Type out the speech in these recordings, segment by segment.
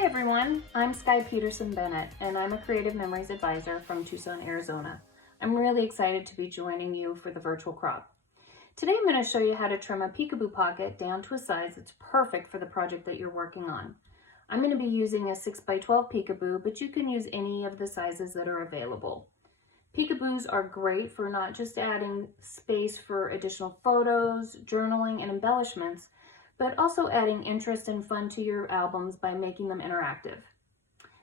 Hi everyone, I'm Sky Peterson Bennett and I'm a Creative Memories Advisor from Tucson, Arizona. I'm really excited to be joining you for the virtual crop. Today I'm going to show you how to trim a peekaboo pocket down to a size that's perfect for the project that you're working on. I'm going to be using a 6x12 peekaboo, but you can use any of the sizes that are available. Peekaboos are great for not just adding space for additional photos, journaling, and embellishments, but also adding interest and fun to your albums by making them interactive.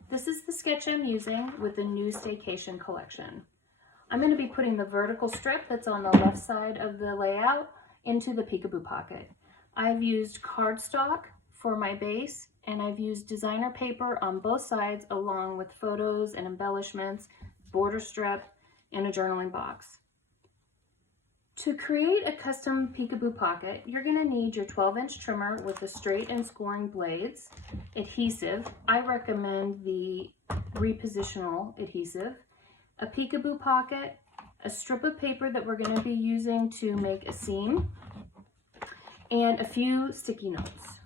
This is the sketch I'm using with the new staycation collection. I'm going to be putting the vertical strip that's on the left side of the layout into the peekaboo pocket. I've used cardstock for my base, and I've used designer paper on both sides along with photos and embellishments, border strip, and a journaling box. To create a custom peekaboo pocket, you're going to need your 12-inch trimmer with the straight and scoring blades, adhesive. I recommend the repositional adhesive, a peekaboo pocket, a strip of paper that we're going to be using to make a seam, and a few sticky notes.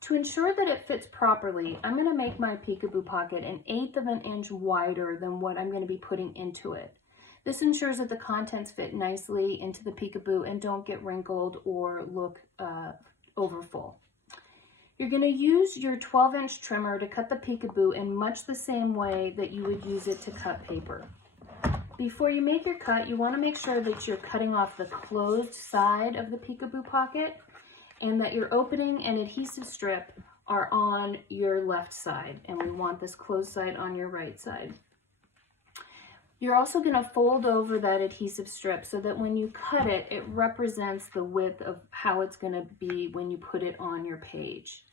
To ensure that it fits properly, I'm going to make my peekaboo pocket 1/8 of an inch wider than what I'm going to be putting into it. This ensures that the contents fit nicely into the peekaboo and don't get wrinkled or look over full. You're going to use your 12-inch trimmer to cut the peekaboo in much the same way that you would use it to cut paper. Before you make your cut, you want to make sure that you're cutting off the closed side of the peekaboo pocket and that your opening and adhesive strip are on your left side, and we want this closed side on your right side. You're also going to fold over that adhesive strip so that when you cut it, it represents the width of how it's going to be when you put it on your page.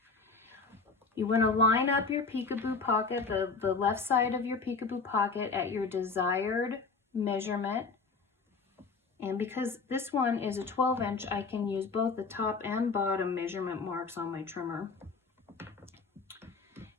You want to line up your peekaboo pocket, the left side of your peekaboo pocket at your desired measurement. And because this one is a 12-inch, I can use both the top and bottom measurement marks on my trimmer.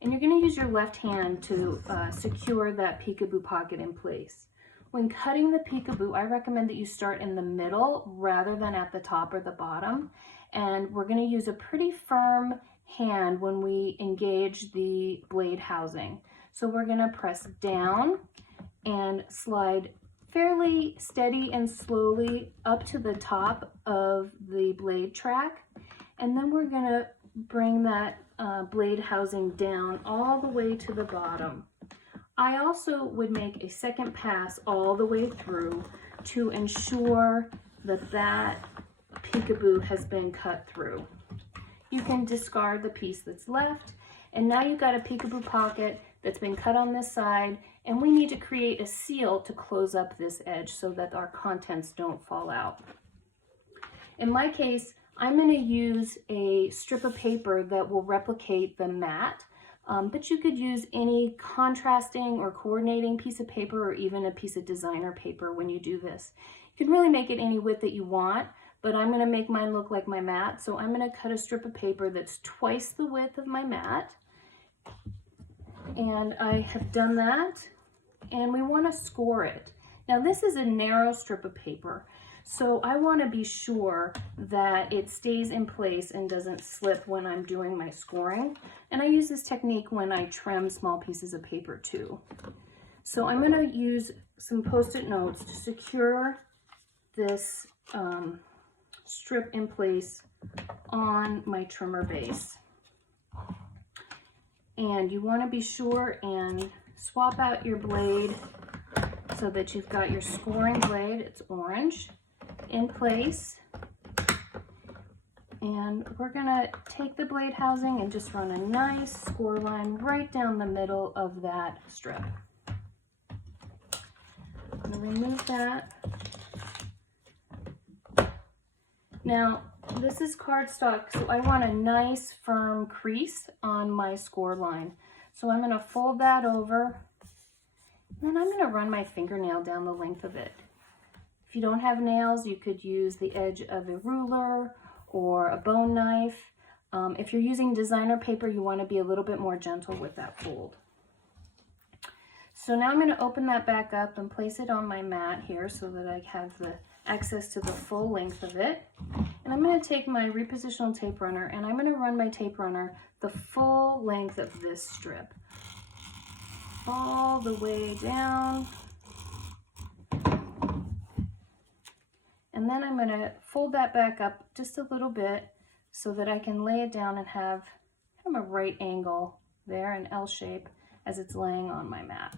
And you're going to use your left hand to secure that peekaboo pocket in place. When cutting the peekaboo, I recommend that you start in the middle rather than at the top or the bottom. And we're going to use a pretty firm hand when we engage the blade housing. So we're going to press down and slide fairly steady and slowly up to the top of the blade track. And then we're going to bring that blade housing down all the way to the bottom. I also would make a second pass all the way through to ensure that that peekaboo has been cut through. You can discard the piece that's left, and now you've got a peekaboo pocket that's been cut on this side, and we need to create a seal to close up this edge so that our contents don't fall out. In my case, I'm going to use a strip of paper that will replicate the mat, but you could use any contrasting or coordinating piece of paper or even a piece of designer paper when you do this. You can really make it any width that you want, but I'm going to make mine look like my mat, so I'm going to cut a strip of paper that's twice the width of my mat. And I have done that, and we want to score it. Now this is a narrow strip of paper, so I want to be sure that it stays in place and doesn't slip when I'm doing my scoring. And I use this technique when I trim small pieces of paper too. So I'm going to use some Post-it notes to secure this strip in place on my trimmer base. And you want to be sure and swap out your blade so that you've got your scoring blade, it's orange, in place. And we're going to take the blade housing and just run a nice score line right down the middle of that strip. I'm going to remove that. Now, this is cardstock, so I want a nice firm crease on my score line. So I'm going to fold that over, and then I'm going to run my fingernail down the length of it. If you don't have nails, you could use the edge of a ruler or a bone knife. If you're using designer paper, you want to be a little bit more gentle with that fold. So now I'm going to open that back up and place it on my mat here so that I have the access to the full length of it. And I'm going to take my repositional tape runner and I'm going to run my tape runner the full length of this strip, all the way down. And then I'm going to fold that back up just a little bit so that I can lay it down and have kind of a right angle there, an L shape, as it's laying on my mat.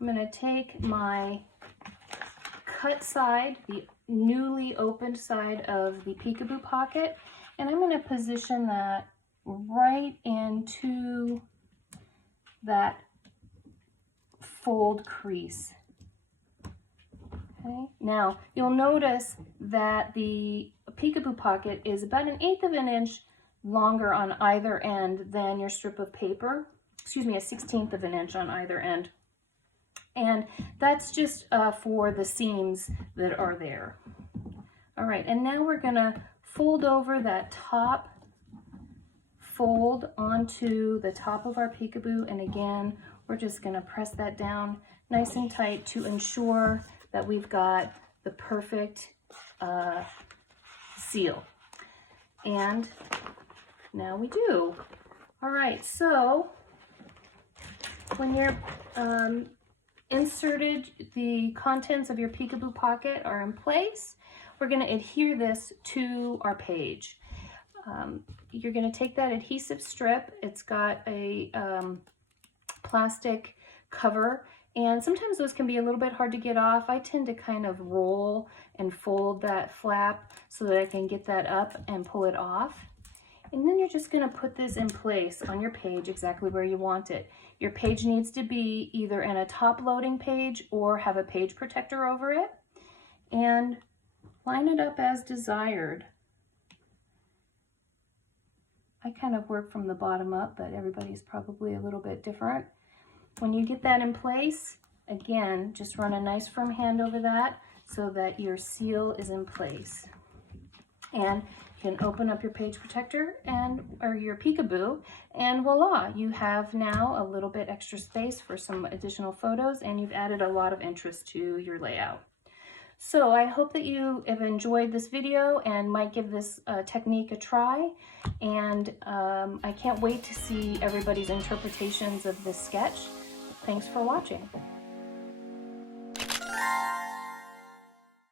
I'm going to take my cut side, the newly opened side of the Peekaboo pocket, and I'm going to position that right into that fold crease. Okay. Now you'll notice that the Peekaboo pocket is about 1/8 of an inch longer on either end than your strip of paper. Excuse me, 1/16 of an inch on either end. And that's just for the seams that are there. All right, and now we're gonna fold over that top fold onto the top of our Peekaboo, and again, we're just gonna press that down nice and tight to ensure that we've got the perfect seal. And now we do. All right, so when you're inserted, the contents of your Peekaboo pocket are in place, we're going to adhere this to our page. You're going to take that adhesive strip. It's got a plastic cover, and sometimes those can be a little bit hard to get off. I tend to kind of roll and fold that flap so that I can get that up and pull it off. And then you're just going to put this in place on your page exactly where you want it. Your page needs to be either in a top loading page or have a page protector over it. And line it up as desired. I kind of work from the bottom up, but everybody's probably a little bit different. When you get that in place, again, just run a nice firm hand over that so that your seal is in place. And you can open up your page protector or your Peekaboo, and voila, you have now a little bit extra space for some additional photos, and you've added a lot of interest to your layout. So I hope that you have enjoyed this video and might give this technique a try, and I can't wait to see everybody's interpretations of this sketch. Thanks for watching.